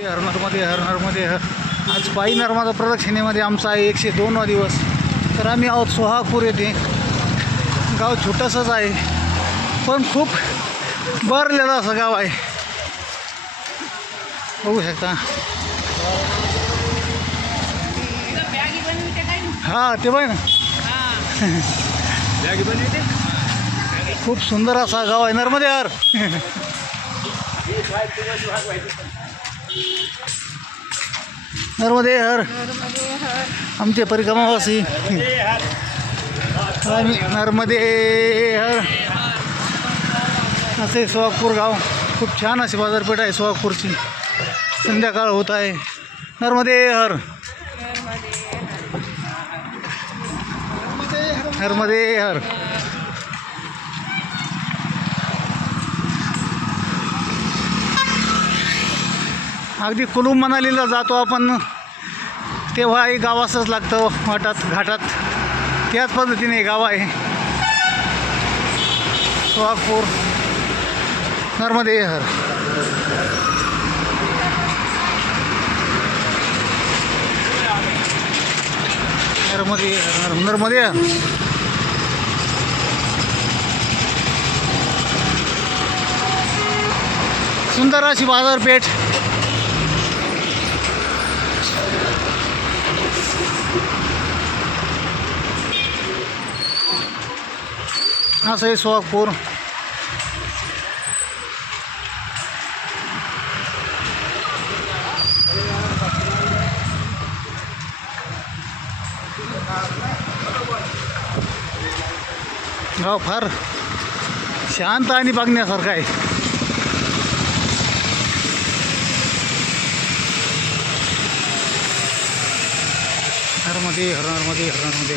हरनरमध्ये आज पायी नर्मदा प्रदक्षिणेमध्ये आमचा आहे 102वा दिवस. तर आम्ही आहोत सोहागपूर येथे. गाव छोटंसंच आहे पण खूप भरलेलं असं गाव आहे. बघू शकता. हां ते बघ ना. खूप सुंदर असा गाव आहे नर्मदे हर. नर्मदे हर आमचे परिक्रमावासी. आम्ही नर्मदे हर असे सोहागपूर गाव. खूप छान अशी बाजारपेठ आहे सोहागपूरची. संध्याकाळ होत आहे. नर्मदे हर नर्मदे हर. अगदी कुलू मनालीला जातो आपण तेव्हाही गाव असंच लागतं वाटात घाटात. त्याच पद्धतीने गाव आहे सोहागपूर. नर्मदे हर. नर्मदे हर नर्मदे हर. सुंदर अशी बाजारपेठ. असं आहे सोहागपूर. गाव फार शांत आणि बघण्यासारखं आहे. नर्मदे हर नर्मदे हर नर्मदे.